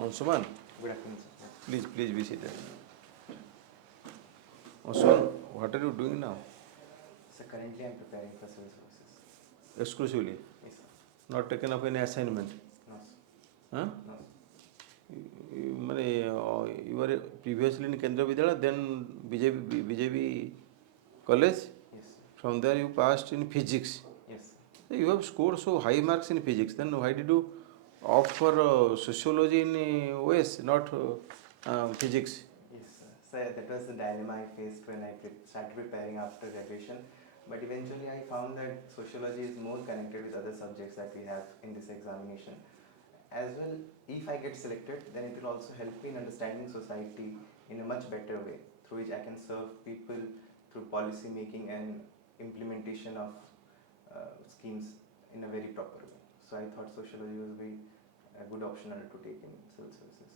Anshuman, Good afternoon, sir. please be seated. Anshuman, what are you doing now? So currently I'm preparing for civil services. Exclusively, Yes, sir. not taken up any assignment. No, sir. Huh? No, sir. You were previously in Kendra Vidyalaya, then BJP college. Yes, sir. From there you passed in physics. Yes, sir. So you have scored so high marks in physics. Then why did you opt for sociology in OS, not physics? Yes, sir. So that was the dilemma I faced when I started preparing after graduation. But eventually I found that sociology is more connected with other subjects that we have in this examination. As well, if I get selected, then it will also help me in understanding society in a much better way, through which I can serve people through policy making and implementation of schemes in a very proper way. So I thought sociology was a good option to take in civil services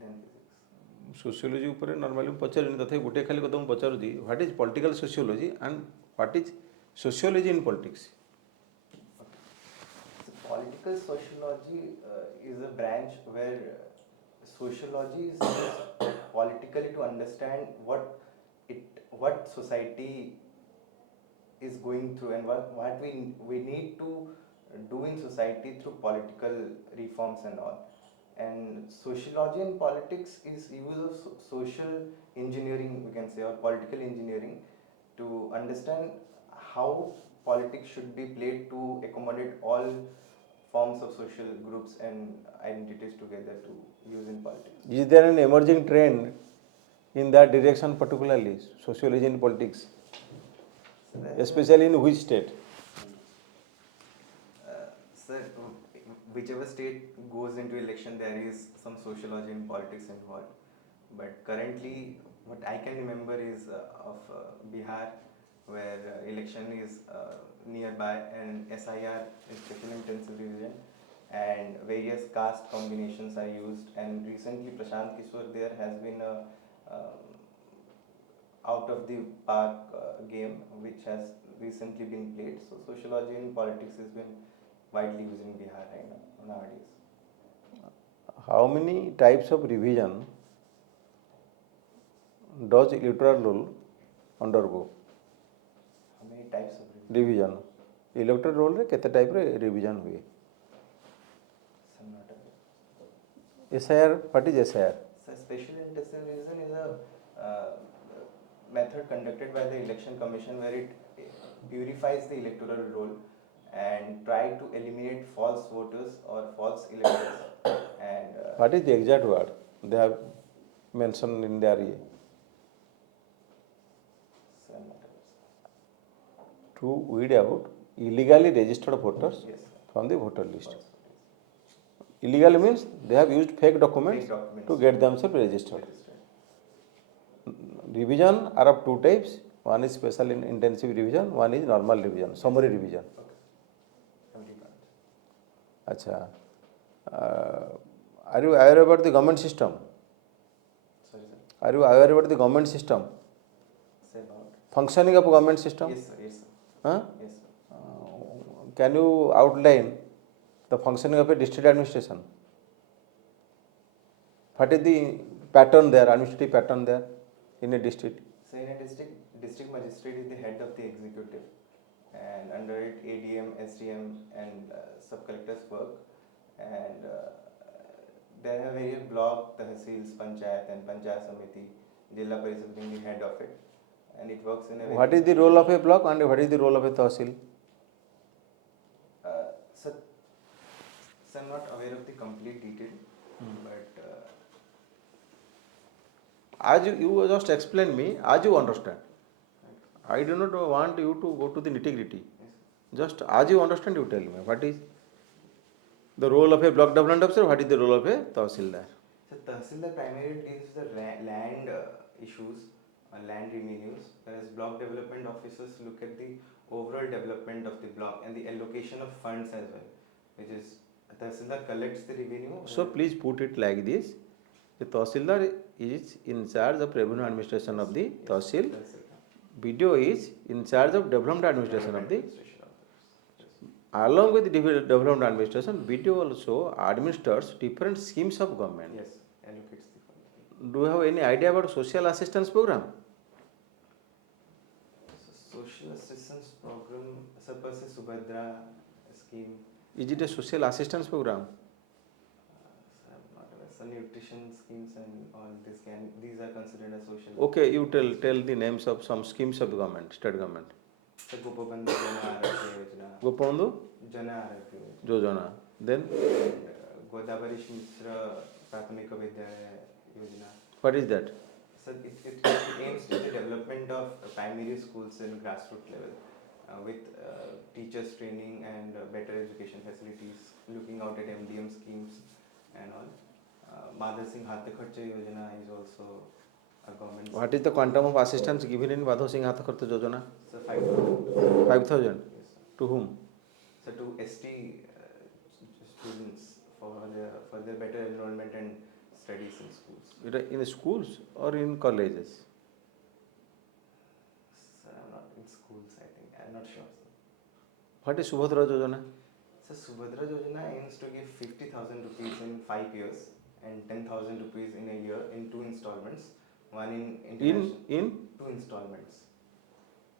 than physics. Sociology upare normally पचारिनी तथे गोटे खाली कदम पचारुदी what is political sociology and what is sociology in politics. So political sociology is a branch where sociology is used politically to understand what society is going through and what we need to do in society through political reforms and all. And sociology and politics is use of social engineering, we can say, or political engineering to understand how politics should be played to accommodate all forms of social groups and identities together to use in politics. Is there an emerging trend in that direction, particularly sociology in politics, especially in which state? Sir, whichever state goes into election, there is some sociology and politics involved. But currently, what I can remember is of Bihar, where election is nearby, and SIR is special intensive revision, and various caste combinations are used. And recently, Prashant Kishore there has been a out of the park game which has recently been played. So sociology and politics has been widely used in Bihar right now, nowadays. How many types of revision does electoral roll undergo? How many types of Revision. Electoral roll रे केते type रे revision हुए? Some not aware. SIR, what is SIR? So special intensive revision is a method conducted by the election commission where it purifies the electoral roll and try to eliminate false voters or false electors. And What is the exact word they have mentioned in their so I'm not aware. to weed out illegally registered voters Yes, sir. from the voter list. False voters. Illegal means they have used fake documents, Fake documents. to get themselves registered. Registered. Revision are of two types. One is special intensive revision, one is normal revision, summary revision. Okay. Every branch. Acha. Are you aware about the government system? Sorry, sir. Are you aware about the government system? Say about. Functioning of government system? Yes, sir. Yes, sir. Huh? Yes, sir. Can you outline the functioning of a district administration? What is the pattern there, administrative pattern there in a district? So in a district magistrate is the head of the executive, and under it ADM, SDM, and sub-collectors work, and there are various block, tahsils, panchayat, and panchayat samiti, Jilla Parishad being the head of it, and it works in a very. What is the role of a block and what is the role of a tahsil? So I'm not aware of the complete detail, but As you just explain me, as you understand. I do not want you to go to the nitty-gritty. Just as you understand, you tell me what is the role of a block development officer, what is the role of a tahsildar? so Tahsildar primarily deals with the land issues or land revenues, whereas block development officers look at the overall development of the block and the allocation of funds as well, which is Tahsildar collects the revenue. So please put it like this: the tahsildar is in charge of revenue administration of the tahsil. BDO is in charge of development administration of the. Along with development administration, BDO also administers different schemes of government. Yes, allocates the funding. Do you have any idea about social assistance program? So social assistance program, suppose a Subhadra scheme. Is it a social assistance program? So I'm not aware. So nutrition schemes and all this these are considered as social. Okay, you tell the names of some schemes of the government, state government. So Gopabandhu Jana Arogya Yojana. Gopabandhu Jana Arogya Yojana. Yojana. Then And Godavari Mishra Prathamika Vidyalaya Yojana. what is that? So it aims to the development of primary schools in grassroots level with teachers training and better education facilities, looking out at MDM schemes and all. Madhur Singh Hathakharcha Yojana is also a government. What is the quantum of assistance given in Madhav Singh Hathakharta Yojana? So 5,000. 5,000. Yes, sir. To whom? So to ST students for their better enrollment and studies in schools. In schools or in colleges? So I'm not in schools, I think. I'm not sure, sir. What is Subhadra Yojana? So Subhadra Yojana aims to give 50,000 rupees in 5 years and 10,000 rupees in a year in 2 installments. One in international, In 2 installments.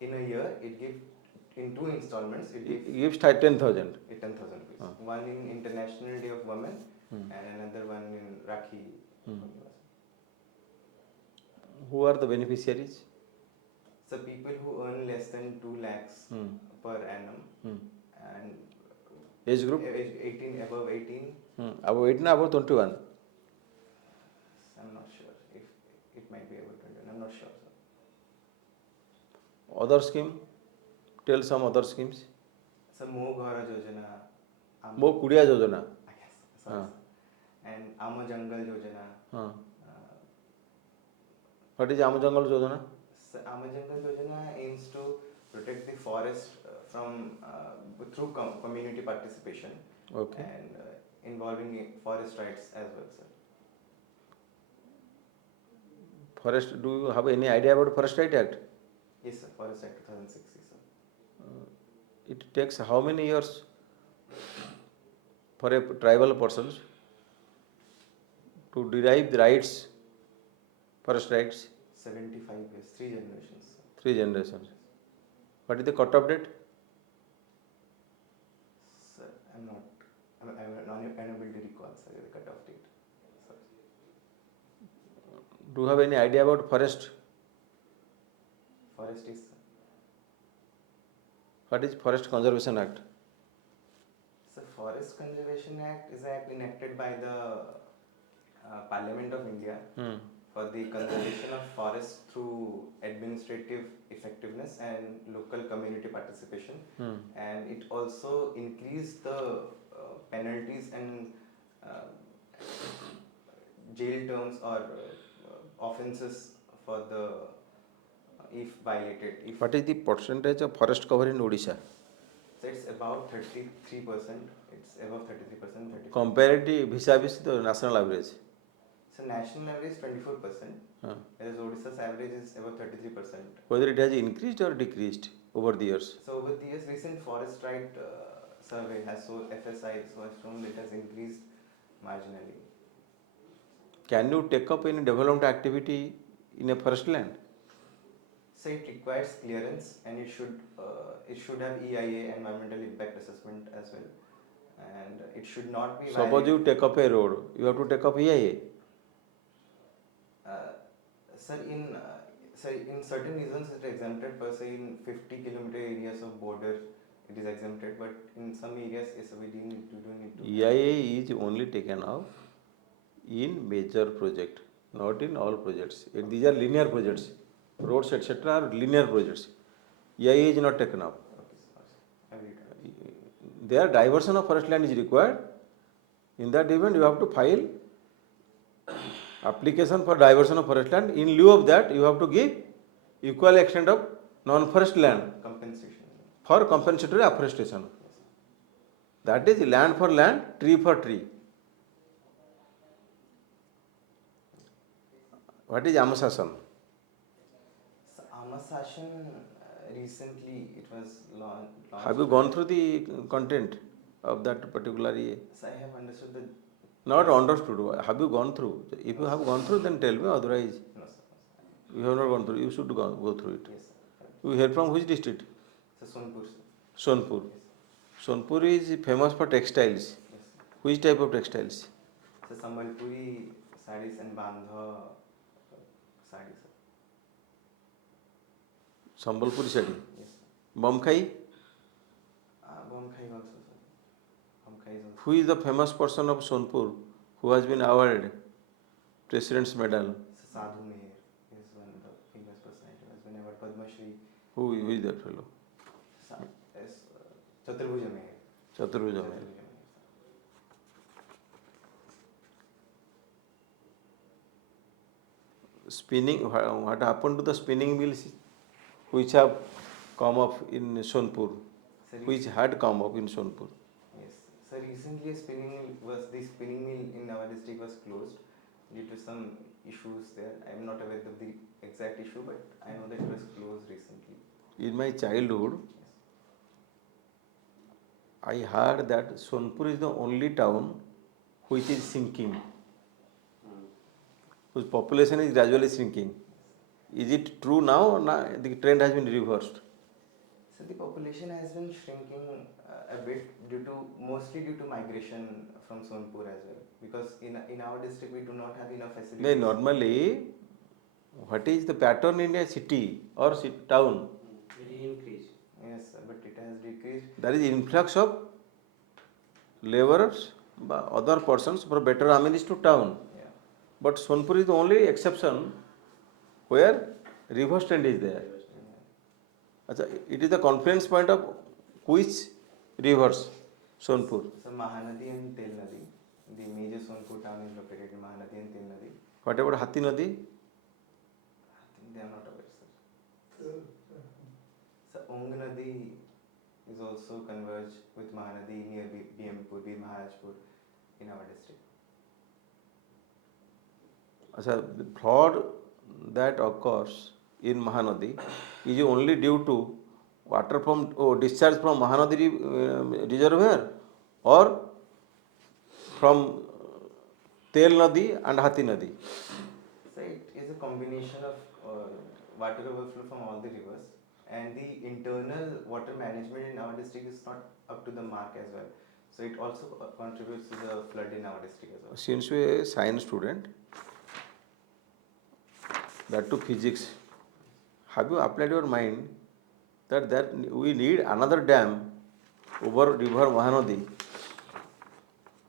In a year, it gives in 2 installments. It gives it gives 10,000. 10,000 rupees. Ah. One in International Day of Women Hmm. and another one in Rakhi. Hmm. Who are the beneficiaries? So people who earn less than 2 lakhs Hmm. per annum Hmm. and Age group? 18 above 18. Above 18, above 21. I'm not sure if it might be above 21. I'm not sure, sir. Other scheme? Tell some other schemes. So Mo Ghara Yojana. Mo Kudiya Yojana. Yes, sorry, Ah. sir. And Ama Jangal Yojana. Ah. Uh, What is Amajangal Yojana? so Ama Jangal Yojana aims to protect the forest through community participation Okay. and involving forest rights as well, sir. Forest, do you have any idea about Forest Right Act? Yes, sir. Forest Act 2006, sir. It takes how many years for a tribal person to derive the rights, forest rights? 75 years, 3 generations, sir. 3 generations. What is the cut-off date? Sir, I'm unable to recall, sir, the cut-off date. Sorry. Do you have any idea about forest? Forest is, What is Forest Conservation Act? so Forest Conservation Act is an act enacted by the Parliament of India for the conservation of forests through administrative effectiveness and local community participation. And it also increased the penalties and jail terms or offences for the if violated. If What is the percentage of forest cover in Odisha? so it's about 33%. It's above 33%. 35%. Comparative vis-a-vis the national average. So national average 24%, Huh. whereas Odisha's average is about 33%. Whether it has increased or decreased over the years. So over the years, recent forest right survey has shown FSI has shown it has increased marginally. Can you take up any development activity in a forest land? So it requires clearance and it should have EIA, environmental impact assessment as well, and it should not be. Suppose you take up a road, you have to take up EIA. Sir, in certain regions it is exempted. Per se, in 50-kilometer areas of border, it is exempted. But in some areas, yes, we don't need to. EIA is only taken up in major project, not in all projects. These are linear projects. Roads, etc. are linear projects. EIA is not taken up. Okay, sorry. I will return. There diversion of forest land is required. In that event, you have to file application for diversion of forest land. In lieu of that, you have to give equal extent of non-forest land Compensation. for compensatory afforestation. That is land for land, tree for tree. What is Amasasam? So Amasashan recently it was launched. Have you gone through the content of that particular EA? So I have understood the. Not understood. Have you gone through? If you have gone through, then tell me. Otherwise, No, sir. No, sir. you have not gone through. You should go through it. Yes, sir. You hear from which district? So Sonpur, sir. Sonpur. Yes, sir. Sonpur is famous for textiles. Yes, sir. Which type of textiles? So Sambalpuri sarees and Bandha sarees, sir. Sambalpuri sari. Yes, sir. Bamkhai. Bomkhai also, sir. Bomkhai is also. Who is the famous person of Sonpur who has been awarded President's Medal? So Sadhu Meher is one of the famous personality. Has been awarded Padma Shri. Who is that fellow? Yes, Chaturbuja Meher. Chaturbuja. Chaturbuja Meher, sir. Spinning. What happened to the spinning mills which have come up in Sonpur? Sir, Which had come up in Sonpur? Yes. So recently the spinning mill in our district was closed due to some issues there. I am not aware of the exact issue, but I know that it was closed recently. In my childhood, I heard that Sonpur is the only town which is sinking, whose population is gradually shrinking. Is it true now or the trend has been reversed? So the population has been shrinking a bit mostly due to migration from Sonpur as well. Because in our district we do not have enough facilities. Normally, what is the pattern in a city or town? It increase. Yes, sir, but it has decreased. There is influx of laborers, other persons for better amenities to town. Yeah. But Sonpur is the only exception where reverse trend is there. Achha, it is the confluence point of which rivers? Sonpur. So Mahanadi and Tel Nadi, the major Sonpur town is located in Mahanadi and Tel Nadi. What about Hathi Nadi? I think they are not aware, sir. So Ong Nadi is also converged with Mahanadi near BMPur, Bir Maharajpur in our district. Achha, the flood that occurs in Mahanadi is only due to water from discharge from Mahanadi reservoir or from Tel Nadi and Hathi Nadi. So it is a combination of water overflow from all the rivers, and the internal water management in our district is not up to the mark as well. So it also contributes to the flood in our district as well. Since you are a science student, that to physics, have you applied your mind that we need another dam over river Mahanadi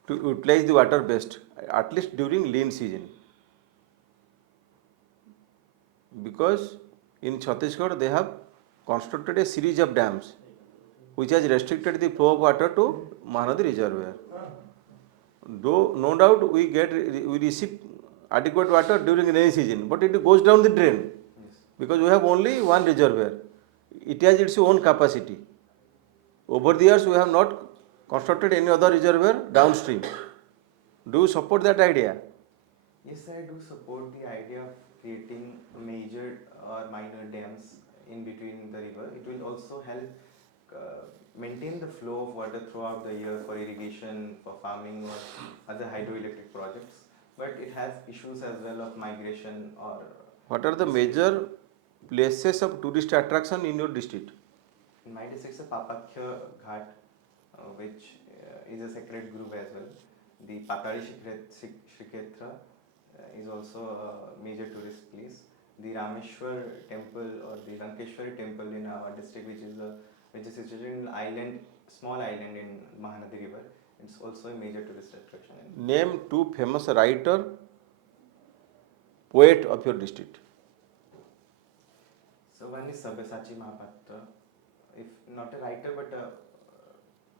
to utilize the water best, at least during lean season? Because in Chhattisgarh they have constructed a series of dams which has restricted the flow of water to Mahanadi reservoir. Though no doubt we receive adequate water during rainy season, but it goes down the drain because we have only one reservoir. It has its own capacity. Over the years we have not constructed any other reservoir downstream. Do you support that idea? Yes, I do support the idea of creating major or minor dams in between the river. It will also help maintain the flow of water throughout the year for irrigation, for farming or other hydroelectric projects. But it has issues as well of migration or... What are the major places of tourist attraction in your district? In my district, it's a Papakhya Ghat, which is a sacred grove as well. The Patali Shrikshetra is also a major tourist place. The Rameshwar temple or the Lankeshwari temple in our district, which is situated in an island, small island in Mahanadi river. It's also a major tourist attraction. Name two famous writer, poet of your district. So one is Sabyasachi Mahapatra, if not a writer but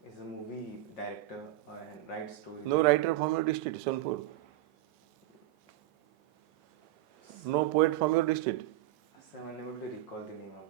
is a movie director and writes stories. No writer from your district, Sonpur. No poet from your district. So I'm unable to recall the name of